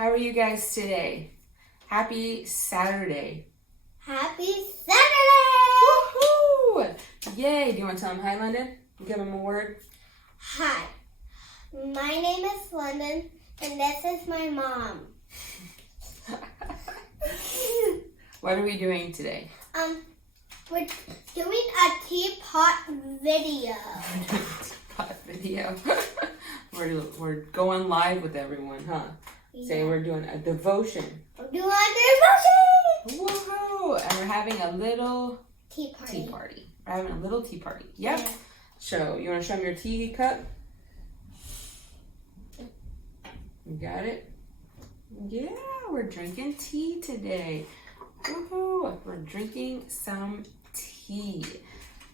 How are you guys today? Happy Saturday. Happy Saturday! Woohoo! Yay! Do you want to tell them hi, London? Give them a word. Hi, my name is London, and this is my mom. What are we doing today? We're doing a teapot video. Teapot video. We're going live with everyone, huh? Yeah. Say we're doing a devotion. We're doing a devotion! Woohoo! And we're having a little Tea party. We're having a little tea party. Yep. Yeah. So, you want to show them your tea cup? You got it? Yeah, we're drinking tea today. Woohoo! We're drinking some tea.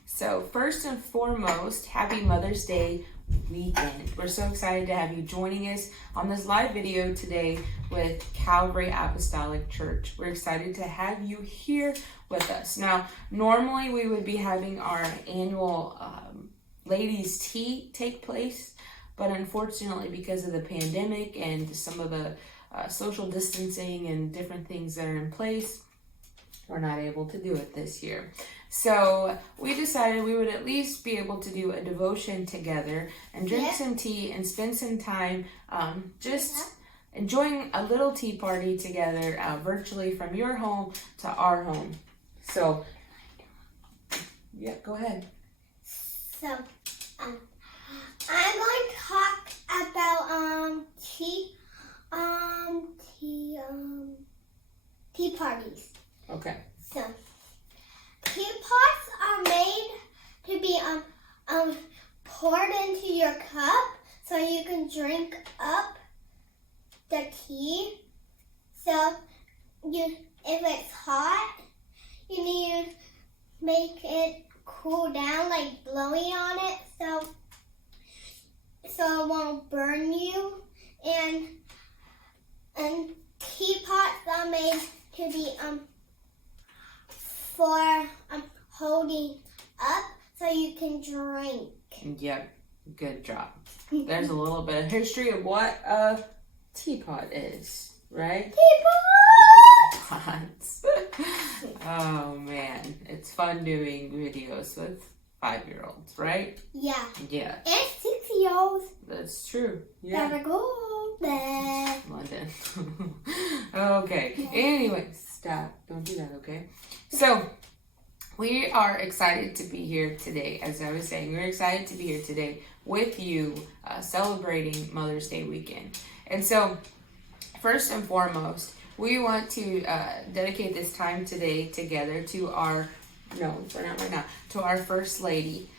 So, first and foremost, happy Mother's Day weekend. We're so excited to have you joining us on this live video today with Calvary Apostolic Church. We're excited to have you here with us. Now, normally we would be having our annual ladies' tea take place, but unfortunately because of the pandemic and some of the social distancing and different things that are in place, we're not able to do it this year. So we decided we would at least be able to do a devotion together and drink some tea and spend some time just enjoying a little tea party together virtually from your home to our home. So, yeah, go ahead. So, I'm going to talk about tea parties. Okay. So, teapots are made to be poured into your cup so you can drink up the tea. So, if it's hot, you need to make it cool down, like blowing on it, so it won't burn you. And teapots are made to be for holding up so you can drink. Yep, good job. There's a little bit of history of what a teapot is, right? Teapots! Oh man, it's fun doing videos with 5-year-olds, right? Yeah. Yeah. And 6-year-olds. That's true. Yeah. Gotta go there. London. Okay. Anyway, stop. Don't do that, okay? So, we are excited to be here today. As I was saying, we're excited to be here today with you celebrating Mother's Day weekend. And so, first and foremost, we want to dedicate this time today together to our, to our First Lady.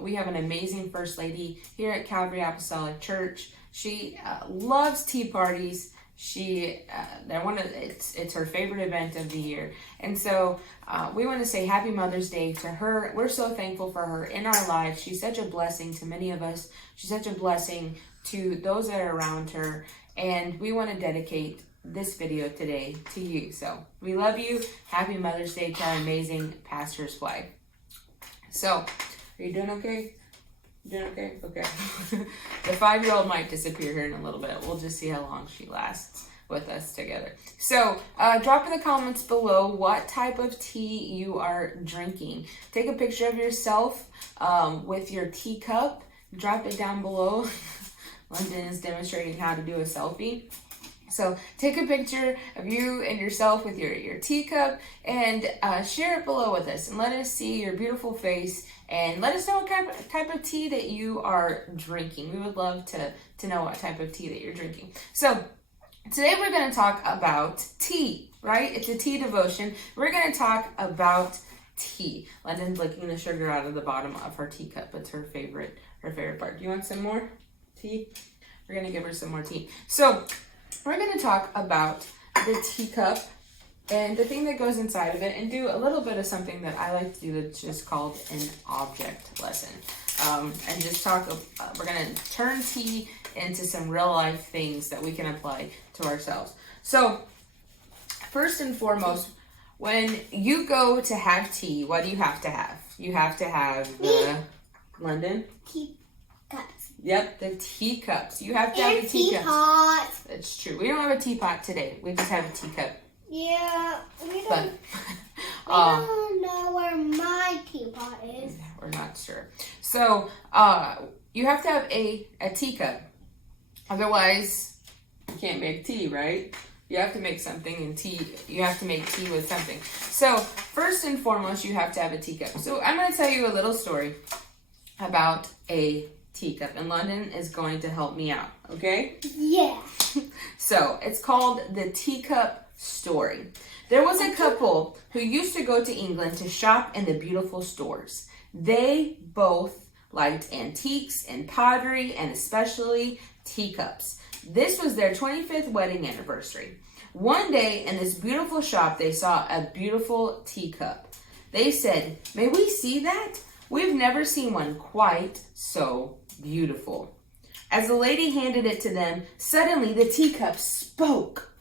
We have an amazing First Lady here at Calvary Apostolic Church. She loves tea parties. It's her favorite event of the year. And so we want to say Happy Mother's Day to her. We're so thankful for her in our lives. She's such a blessing to many of us. She's such a blessing to those that are around her. And we want to dedicate this video today to you. So we love you. Happy Mother's Day to our amazing pastor's wife. So, are you doing okay? You doing okay? Okay. The 5-year-old might disappear here in a little bit. We'll just see how long she lasts with us together. So, drop in the comments below what type of tea you are drinking. Take a picture of yourself with your teacup. Drop it down below. London is demonstrating how to do a selfie. So take a picture of you and yourself with your teacup and share it below with us and let us see your beautiful face and let us know what type of tea that you are drinking. We would love to know what type of tea that you're drinking. So today we're going to talk about tea, right? It's a tea devotion. We're going to talk about tea. London's licking the sugar out of the bottom of her teacup. It's her favorite part. Do you want some more tea? We're going to give her some more tea. So we're going to talk about the teacup and the thing that goes inside of it and do a little bit of something that I like to do that's just called an object lesson. And just talk, we're going to turn tea into some real life things that we can apply to ourselves. So first and foremost, when you go to have tea, what do you have to have? You have to have the London? Teacups. Yep, the teacups. You have to have And a teacup. teapot. That's true. We don't have a teapot today. We just have a teacup. Yeah, we But don't know where my teapot is. we're not sure. So you have to have a teacup. Otherwise, you can't make tea, right? You have to make something, and tea, you have to make tea with something. So first and foremost, you have to have a teacup. So I'm going to tell you a little story about a teacup, and London is going to help me out, okay? Yeah. So it's called the Teacup Story. There was a couple who used to go to England to shop in the beautiful stores. They both liked antiques and pottery, and especially teacups. This was their 25th wedding anniversary. One day in this beautiful shop, they saw a beautiful teacup. They said, "May we see that? We've never seen one quite so beautiful." As the lady handed it to them, suddenly the teacup spoke.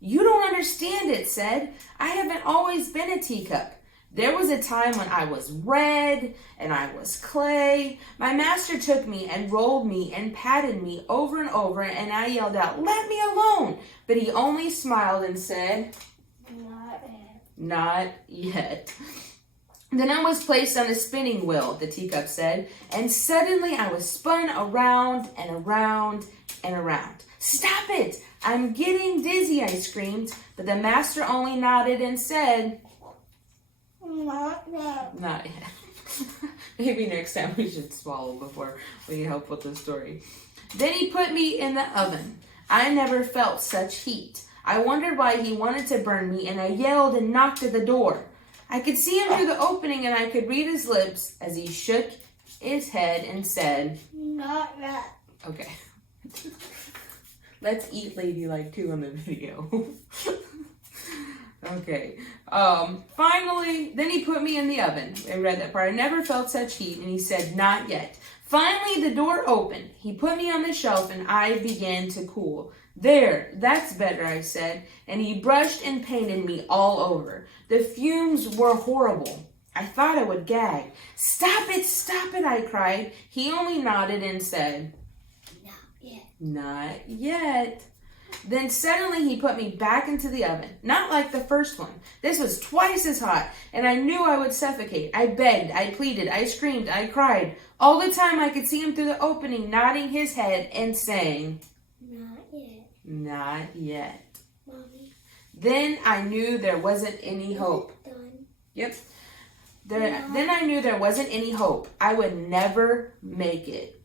"You don't understand," it said. "I haven't always been a teacup. There was a time when I was red and I was clay. My master took me and rolled me and patted me over and over, and I yelled out, 'Let me alone!' But he only smiled and said, 'Not yet.'" Not yet. Then I was placed on a spinning wheel, the teacup said, and suddenly I was spun around and around and around. "Stop it! I'm getting dizzy," I screamed, but the master only nodded and said, "Not yet." Not yet. Maybe next time we should swallow before we help with the story. Then he put me in the oven. I never felt such heat. I wondered why he wanted to burn me, and I yelled and knocked at the door. I could see him through the opening, and I could read his lips as he shook his head and said, "Not yet." Okay. Let's eat ladylike too on the video. Okay. Finally, then he put me in the oven. I read that part. I never felt such heat, and he said, "Not yet." Finally, the door opened. He put me on the shelf, and I began to cool. "There, that's better," I said, and he brushed and painted me all over. The fumes were horrible. I thought I would gag. Stop it, I cried. He only nodded and said, "Not yet." "Not yet." Then suddenly he put me back into the oven, not like the first one. This was twice as hot, and I knew I would suffocate. I begged, I pleaded, I screamed, I cried. All the time I could see him through the opening, nodding his head and saying, "Not yet." "Not yet." Mommy. Then I knew there wasn't any hope. Done. Yep. Then I knew there wasn't any hope. I would never make it.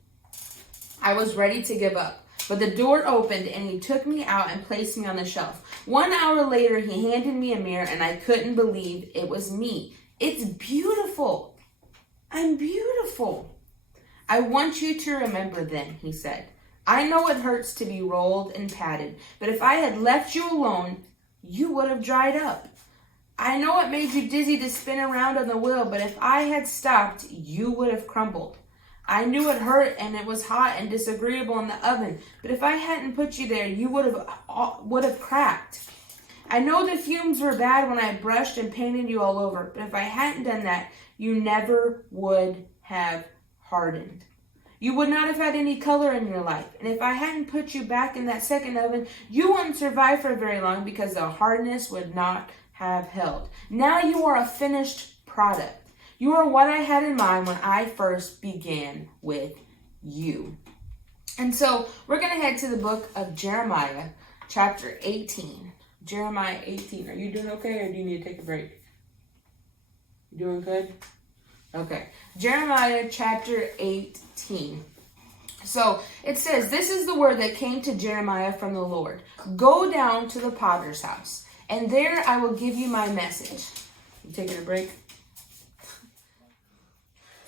I was ready to give up. But the door opened and he took me out and placed me on the shelf. 1 hour later, he handed me a mirror and I couldn't believe it was me. "It's beautiful. I'm beautiful." "I want you to remember then," he said. "I know it hurts to be rolled and patted, but if I had left you alone, you would have dried up. I know it made you dizzy to spin around on the wheel, but if I had stopped, you would have crumbled. I knew it hurt and it was hot and disagreeable in the oven, but if I hadn't put you there, you would have cracked. I know the fumes were bad when I brushed and painted you all over, but if I hadn't done that, you never would have hardened. You would not have had any color in your life, and if I hadn't put you back in that second oven, you wouldn't survive for very long because the hardness would not have held. Now you are a finished product. You are what I had in mind when I first began with you." And so we're going to head to the book of Jeremiah, chapter 18. Jeremiah 18. Are you doing okay, or do you need to take a break? You doing good? Okay. Jeremiah chapter 18. So it says, "This is the word that came to Jeremiah from the Lord. Go down to the potter's house, and there I will give you my message." You taking a break?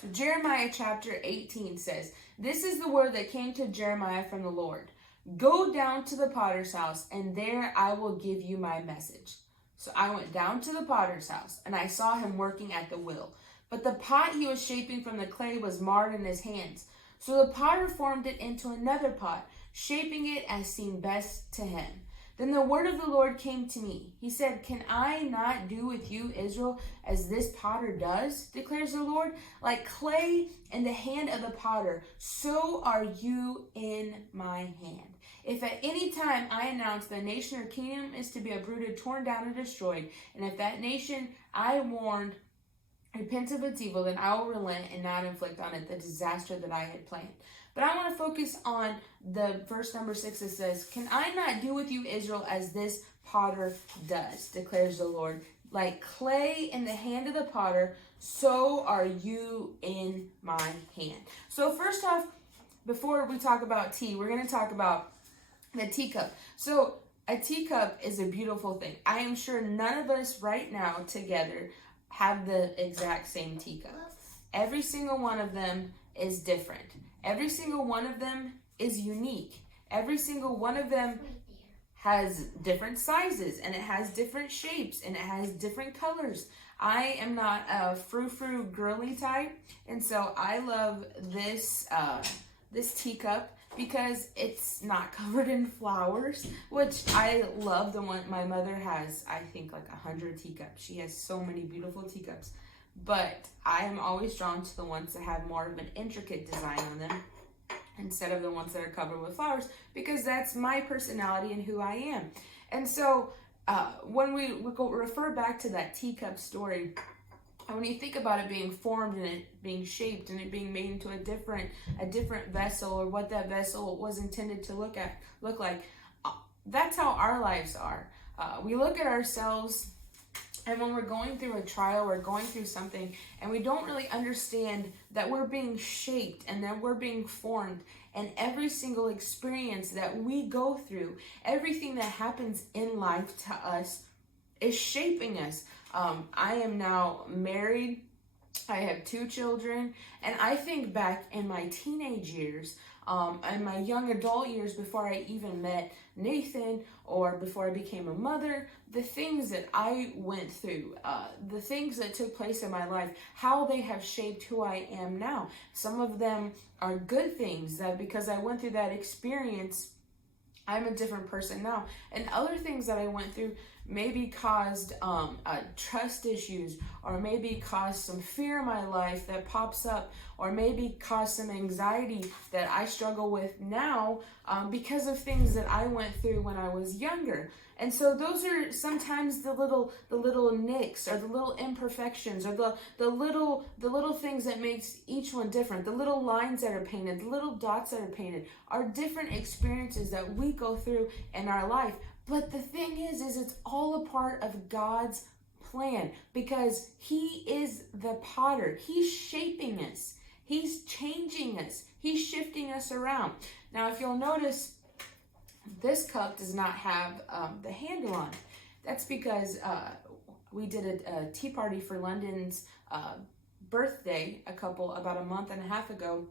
So Jeremiah chapter 18 says, "This is the word that came to Jeremiah from the Lord. Go down to the potter's house, and there I will give you my message." So I went down to the potter's house, and I saw him working at the wheel. But the pot he was shaping from the clay was marred in his hands. So the potter formed it into another pot, shaping it as seemed best to him. Then the word of the Lord came to me. He said, can I not do with you, Israel, as this potter does, declares the Lord? Like clay in the hand of the potter, so are you in my hand. If at any time I announce the nation or kingdom is to be uprooted, torn down, and destroyed, and if that nation I warned repents of its evil, then I will relent and not inflict on it the disaster that I had planned. But I want to focus on the verse number 6 that says, can I not do with you, Israel, as this potter does, declares the Lord? Like clay in the hand of the potter, so are you in my hand. So first off, before we talk about tea, we're going to talk about the teacup. So a teacup is a beautiful thing. I am sure none of us right now together have the exact same teacup. Every single one of them is different. Every single one of them is unique. Every single one of them has different sizes, and it has different shapes, and it has different colors. I am not a frou-frou girly type, and so I love this this teacup because it's not covered in flowers, which I love. The one my mother has, I think like 100 teacups. She has so many beautiful teacups, but I am always drawn to the ones that have more of an intricate design on them instead of the ones that are covered with flowers, because that's my personality and who I am. And so when we refer back to that teacup story, and when you think about it being formed and it being shaped and it being made into a different vessel, or what that vessel was intended to look like, that's how our lives are. We look at ourselves, and when we're going through a trial or going through something, and we don't really understand that we're being shaped and that we're being formed, and every single experience that we go through, everything that happens in life to us is shaping us. I am now married. I have 2 children, and I think back in my teenage years, and my young adult years before I even met Nathan, or before I became a mother, the things that I went through, the things that took place in my life, how they have shaped who I am now. Some of them are good things, that because I went through that experience, I'm a different person now. And other things that I went through maybe caused trust issues, or maybe caused some fear in my life that pops up, or maybe caused some anxiety that I struggle with now because of things that I went through when I was younger. And so those are sometimes the little nicks, or the little imperfections, or the little things that makes each one different. The little lines that are painted, the little dots that are painted, are different experiences that we go through in our life. But the thing is it's all a part of God's plan, because He is the potter. He's shaping us. He's changing us. He's shifting us around. Now, if you'll notice, this cup does not have the handle on it. That's because we did a tea party for London's birthday about a month and a half ago.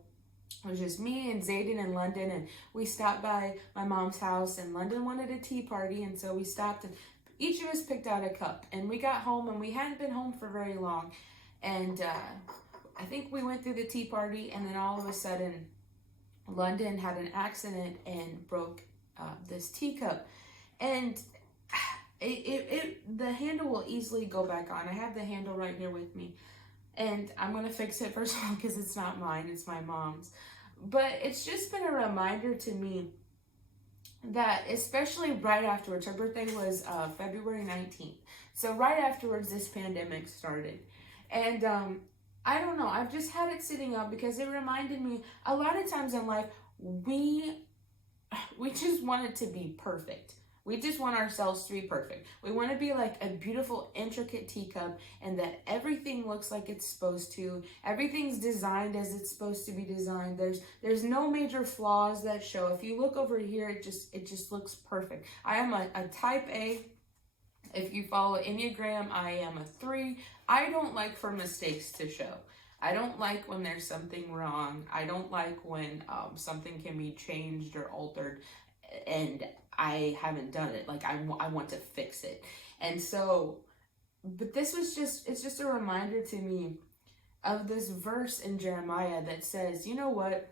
It was just me and Zayden in London, and we stopped by my mom's house, and London wanted a tea party, and so we stopped, and each of us picked out a cup, and we got home, and we hadn't been home for very long, and I think we went through the tea party, and then all of a sudden London had an accident and broke this teacup, and the handle will easily go back on. I have the handle right here with me, and I'm going to fix it first of all because it's not mine, it's my mom's. But it's just been a reminder to me that, especially right afterwards, her birthday was February 19th. So right afterwards, this pandemic started. And I don't know, I've just had it sitting up because it reminded me, a lot of times in life, we just want it to be perfect. We just want ourselves to be perfect. We want to be like a beautiful, intricate teacup, and that everything looks like it's supposed to. Everything's designed as it's supposed to be designed. There's no major flaws that show. If you look over here, it just looks perfect. I am a type A. If you follow Enneagram, I am a 3. I don't like for mistakes to show. I don't like when there's something wrong. I don't like when something can be changed or altered and I haven't done it. Like I want to fix it. And so, but this was it's just a reminder to me of this verse in Jeremiah that says, you know what?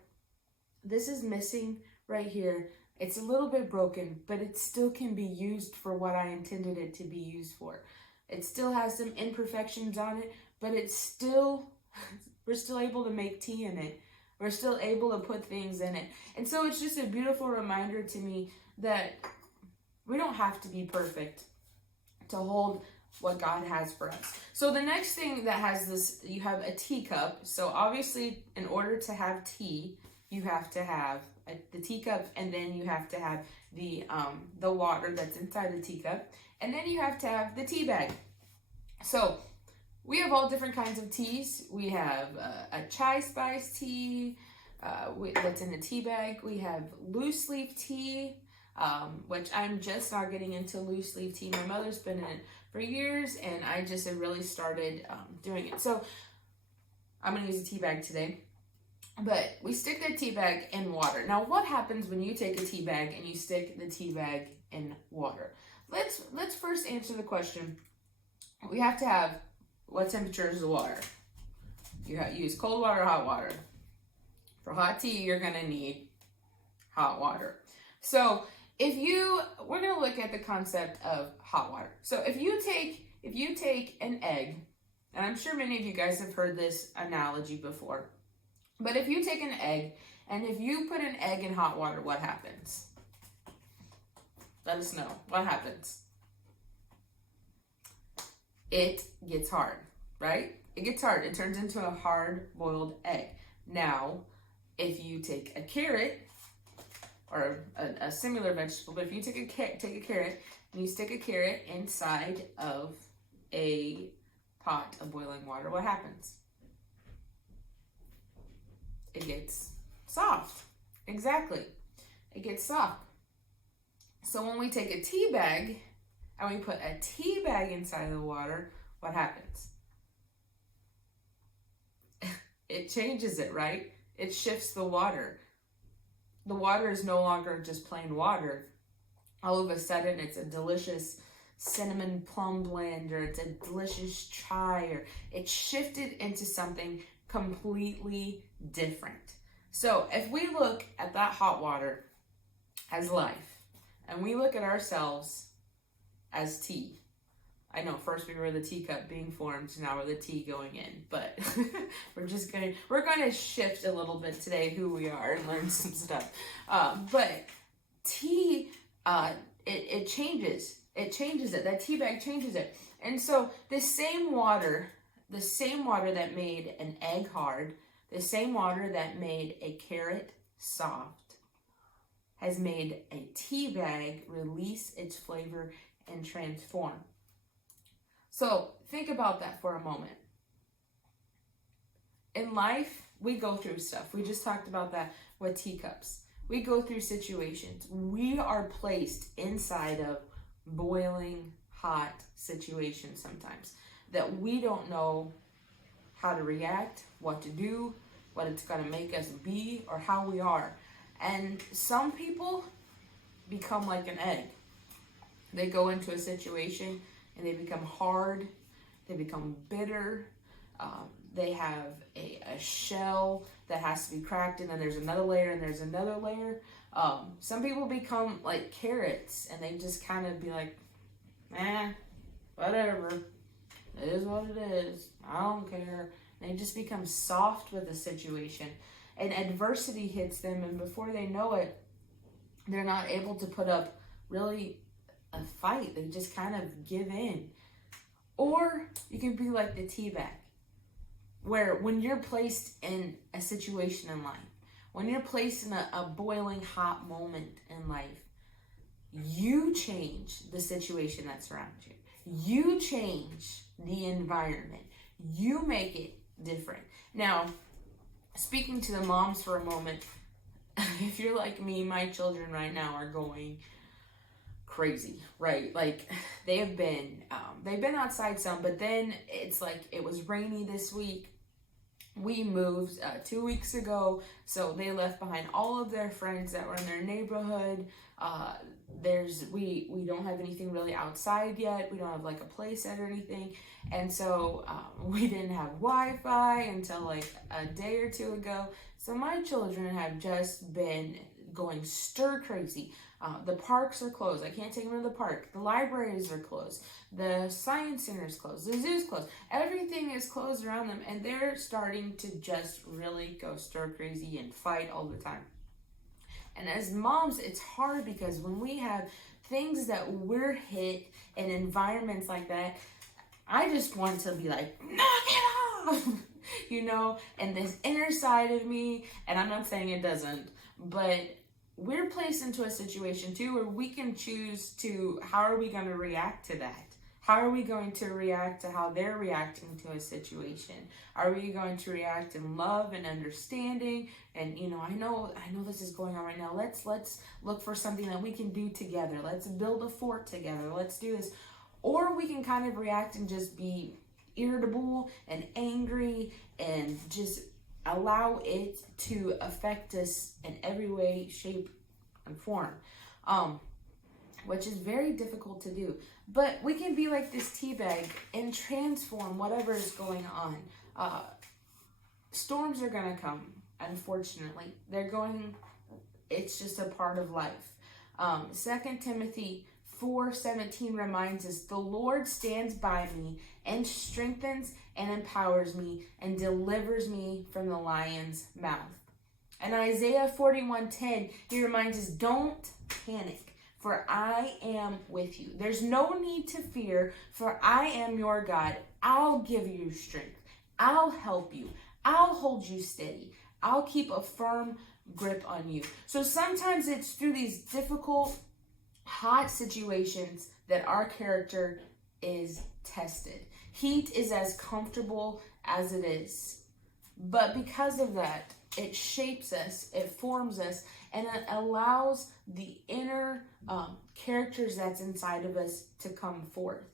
This is missing right here. It's a little bit broken, but it still can be used for what I intended it to be used for. It still has some imperfections on it, but it's still, we're still able to make tea in it. We're still able to put things in it. And so it's just a beautiful reminder to me that we don't have to be perfect to hold what God has for us. So the next thing that has this, you have a teacup. So obviously, in order to have tea, you have to have the teacup, and then you have to have the water that's inside the teacup, and then you have to have the tea bag. So we have all different kinds of teas. We have a chai spice tea that's in a tea bag. We have loose leaf tea, which I'm just now getting into loose leaf tea. My mother's been in it for years, and I just have really started doing it. So I'm going to use a tea bag today. But we stick the tea bag in water. Now, what happens when you take a tea bag and you stick the tea bag in water? Let's first answer the question. We have to have, what temperature is the water? You use cold water or hot water. For hot tea, you're going to need hot water. So we're going to look at the concept of hot water. So if you take an egg, and I'm sure many of you guys have heard this analogy before, but if you take an egg, and if you put an egg in hot water, what happens? Let us know. What happens? It gets hard, right? It gets hard. It turns into a hard-boiled egg. Now, if you take a carrot, or a similar vegetable, but if you take a carrot, and you stick a carrot inside of a pot of boiling water, what happens? It gets soft. Exactly. It gets soft. So when we take a tea bag and we put a tea bag inside of the water, what happens? It changes it, right? It shifts the water. The water is no longer just plain water. All of a sudden, it's a delicious cinnamon plum blend, or it's a delicious chai, or it's shifted into something completely different. So if we look at that hot water as life, and we look at ourselves as tea, I know first we were the teacup being formed, now we're the tea going in, but we're going to shift a little bit today who we are and learn some stuff. But tea, it changes it. That tea bag changes it. And so the same water that made an egg hard, the same water that made a carrot soft, has made a tea bag release its flavor and transform. So think about that for a moment. In life, we go through stuff. We just talked about that with teacups. We go through situations. We are placed inside of boiling hot situations sometimes that we don't know how to react, what to do, what it's going to make us be, or how we are. And some people become like an egg. They go into a situation and they become hard, they become bitter, they have a shell that has to be cracked, and then there's another layer, and there's another layer. Some people become like carrots, and they just kind of be like, whatever, it is what it is, I don't care. They just become soft with the situation, and adversity hits them, and before they know it, they're not able to put up really a fight. They just kind of give in. Or you can be like the tea bag, where when you're placed in a situation in life, when you're placed in a boiling hot moment in life, you change the situation that surrounds you. You change the environment. You make it different. Now, speaking to the moms for a moment, if you're like me, my children right now are going crazy, right? Like they've been outside some, but then it's like it was rainy this week. We moved 2 weeks ago, so they left behind all of their friends that were in their neighborhood. We don't have anything really outside yet. We don't have like a play set or anything, and so we didn't have Wi-Fi until like a day or two ago. So my children have just been going stir crazy. The parks are closed. I can't take them to the park. The libraries are closed. The science center is closed. The zoo's closed. Everything is closed around them, and they're starting to just really go stir crazy and fight all the time. And as moms, it's hard because when we have things that we're hit in environments like that, I just want to be like, knock it off, and this inner side of me, and I'm not saying it doesn't, but we're placed into a situation too where we can choose to, how are we going to react to that? How are we going to react to how they're reacting to a situation? Are we going to react in love and understanding? And I know this is going on right now. Let's look for something that we can do together. Let's build a fort together. Let's do this. Or we can kind of react and just be irritable and angry and just allow it to affect us in every way, shape, and form, which is very difficult to do. But we can be like this tea bag and transform whatever is going on. Storms are going to come, unfortunately. It's just a part of life. 2 Timothy 4:17 reminds us, the Lord stands by me and strengthens and empowers me and delivers me from the lion's mouth. And Isaiah 41:10, he reminds us, don't panic, for I am with you. There's no need to fear, for I am your God. I'll give you strength. I'll help you. I'll hold you steady. I'll keep a firm grip on you. So sometimes it's through these difficult, hot situations that our character is tested. Heat is as comfortable as it is. But because of that, it shapes us, it forms us, and it allows the inner characters that's inside of us to come forth.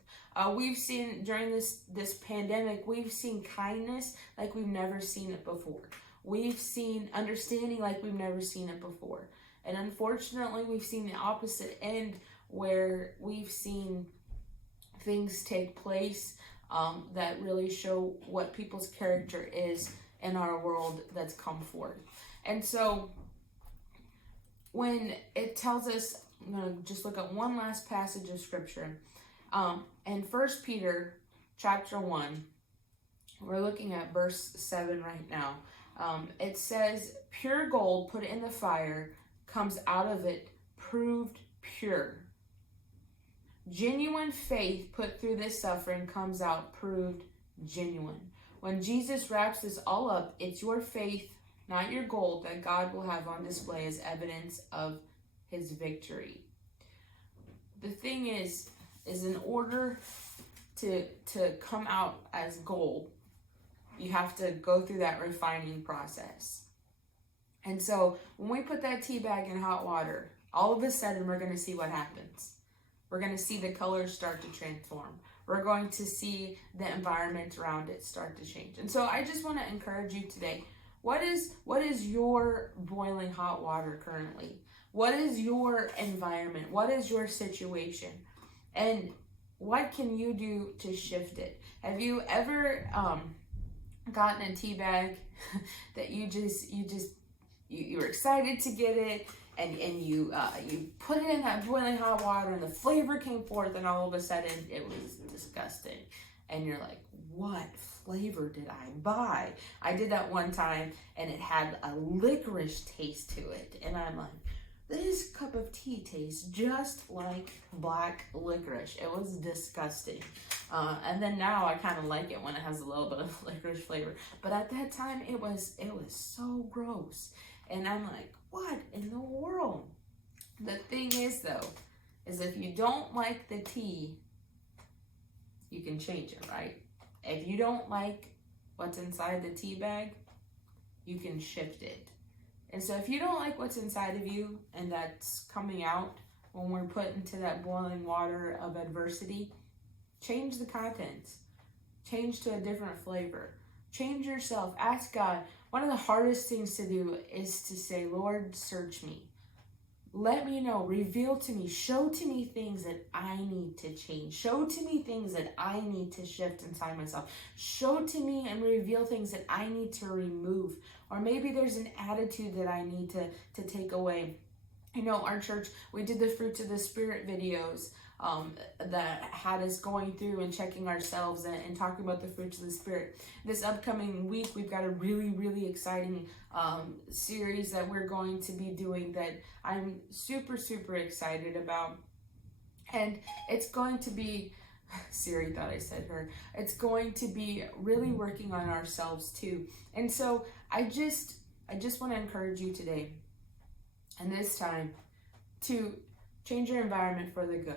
We've seen during this pandemic, we've seen kindness like we've never seen it before. We've seen understanding like we've never seen it before. And unfortunately, we've seen the opposite end where we've seen things take place that really show what people's character is in our world that's come forth. And so when it tells us, I'm going to just look at one last passage of scripture. In 1 Peter chapter 1, we're looking at verse 7 right now. It says, pure gold put in the fire comes out of it proved pure. Genuine faith put through this suffering comes out proved genuine. When Jesus wraps this all up, it's your faith, not your gold, that God will have on display as evidence of his victory. The thing is in order to come out as gold, you have to go through that refining process. And so when we put that tea bag in hot water, all of a sudden we're going to see what happens. We're going to see the colors start to transform. We're going to see the environment around it start to change. And so I just want to encourage you today. What is your boiling hot water currently? What is your environment? What is your situation? And what can you do to shift it? Have you ever gotten a tea bag that you were excited to get it, and you put it in that boiling hot water and the flavor came forth, and all of a sudden it was disgusting, and you're like, what flavor did I buy? I did that one time and it had a licorice taste to it, and I'm like, this cup of tea tastes just like black licorice. It was disgusting. And then now I kind of like it when it has a little bit of licorice flavor. But at that time, it was so gross. And I'm like, what in the world? The thing is, though, is if you don't like the tea, you can change it, right? If you don't like what's inside the tea bag, you can shift it. And so if you don't like what's inside of you and that's coming out when we're put into that boiling water of adversity, change the contents. Change to a different flavor. Change yourself. Ask God. One of the hardest things to do is to say, Lord, search me. Let me know. Reveal to me. Show to me things that I need to change. Show to me things that I need to shift inside myself. Show to me and reveal things that I need to remove. Or maybe there's an attitude that I need to take away. I know our church, we did the Fruits of the Spirit videos that had us going through and checking ourselves and talking about the fruits of the Spirit. This upcoming week, we've got a really, really exciting series that we're going to be doing that I'm super, super excited about. And it's going to be, Siri thought I said her, it's going to be really working on ourselves too. And so I just want to encourage you today and this time to change your environment for the good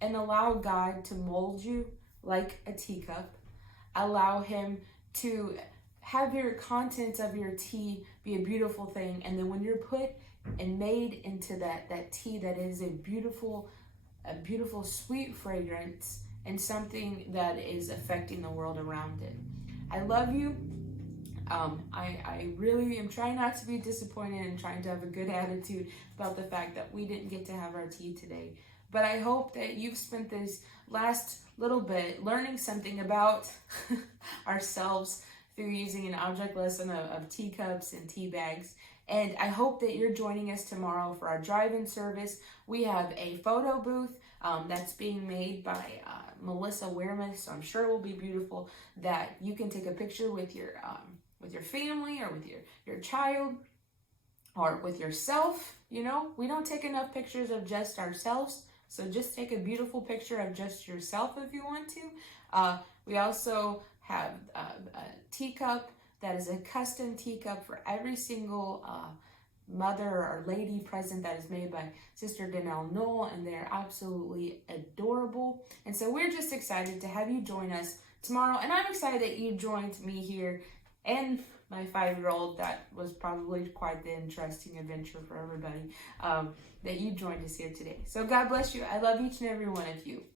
and allow God to mold you like a teacup. Allow Him to have your contents of your tea be a beautiful thing. And then when you're put and made into that tea that is a beautiful sweet fragrance and something that is affecting the world around it. I love you. I really am trying not to be disappointed and trying to have a good attitude about the fact that we didn't get to have our tea today. But I hope that you've spent this last little bit learning something about ourselves through using an object lesson of teacups and tea bags. And I hope that you're joining us tomorrow for our drive-in service. We have a photo booth that's being made by Melissa Wearmouth, so I'm sure it will be beautiful, that you can take a picture with your family or with your child or with yourself. You know, we don't take enough pictures of just ourselves, so just take a beautiful picture of just yourself if you want to. We also have a teacup that is a custom teacup for every single mother or lady present that is made by Sister Danelle Knoll, and they're absolutely adorable. And so we're just excited to have you join us tomorrow, and I'm excited that you joined me here and my 5-year-old. That was probably quite the interesting adventure for everybody that you joined us here today. So God bless you. I love each and every one of you.